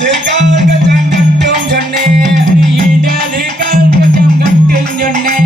இடது கால் கட்டும் சொன்னேன் இடது கால் கச்சம் கட்டும் சொன்னேன்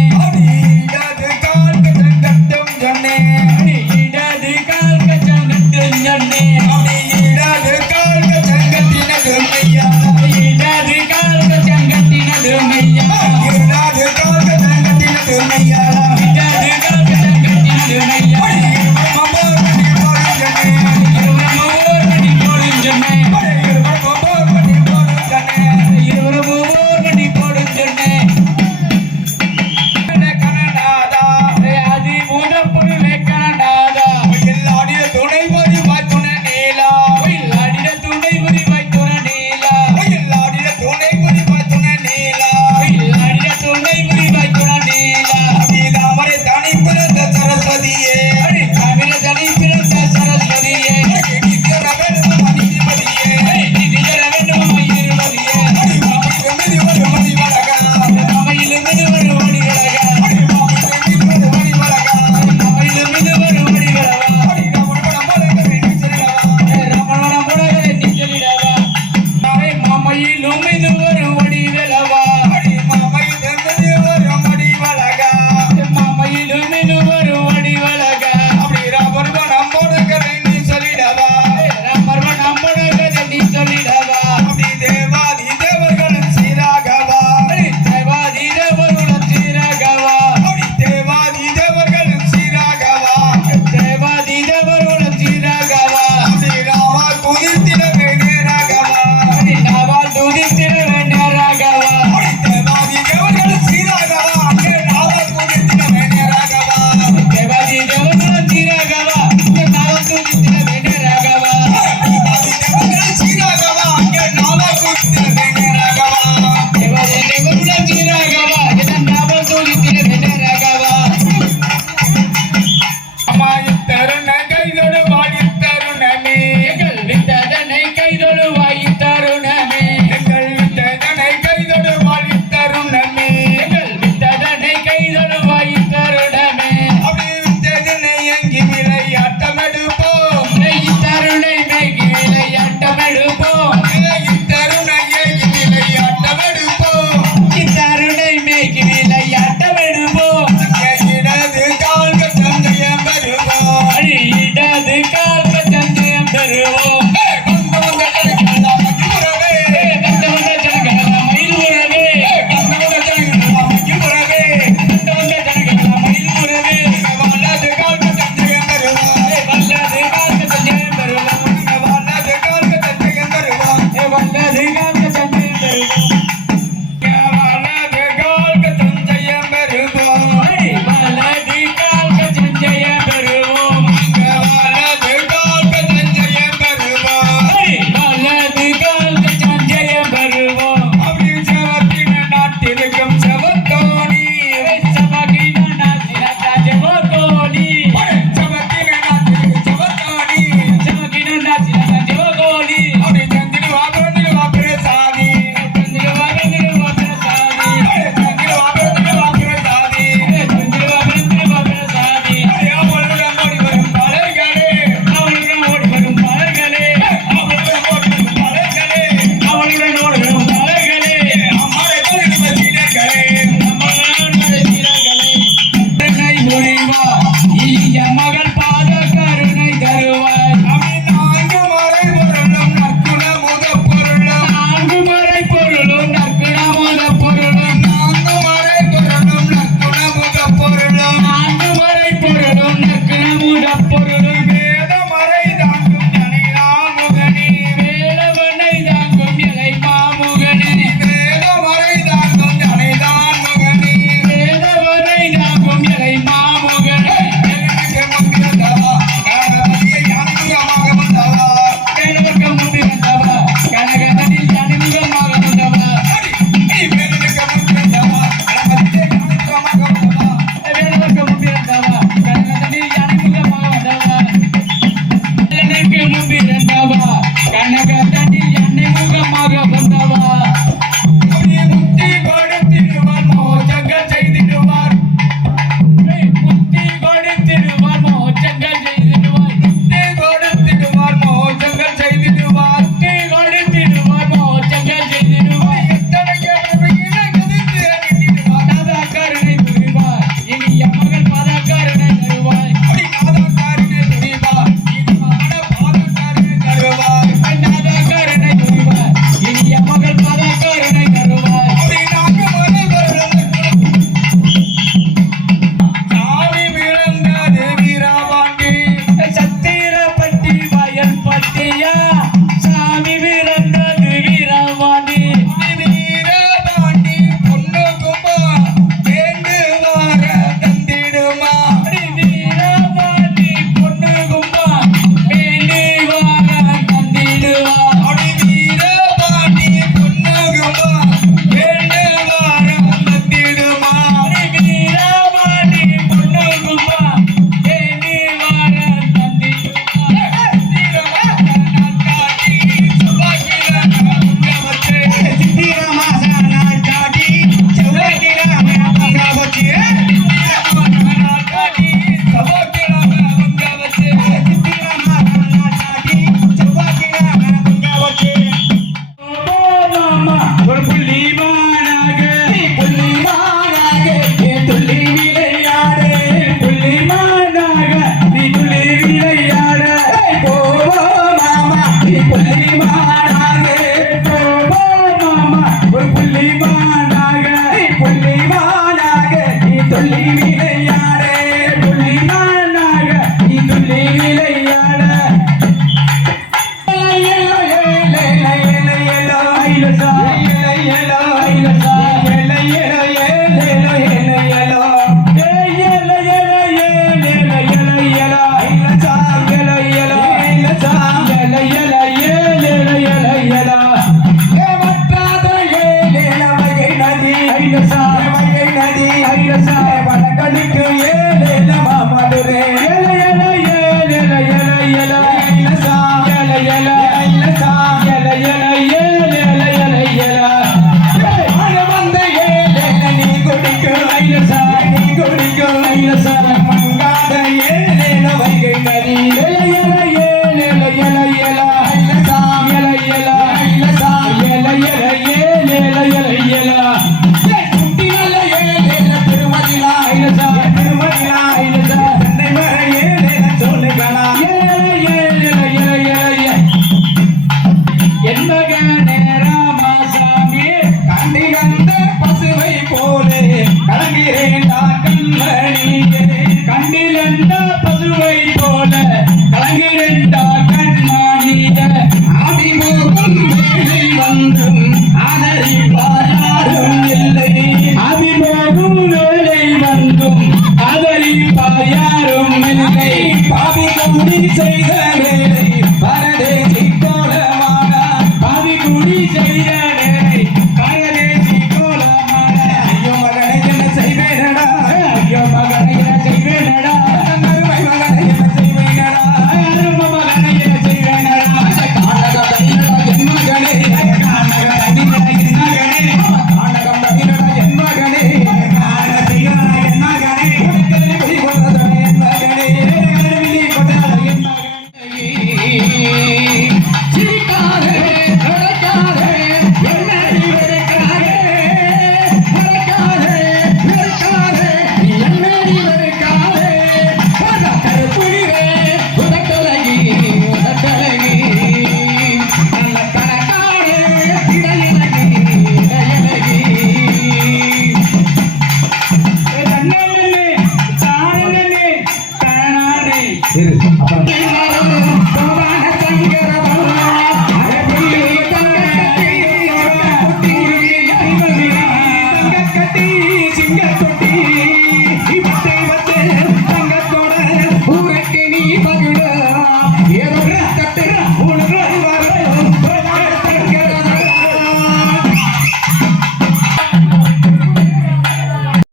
சொல்லி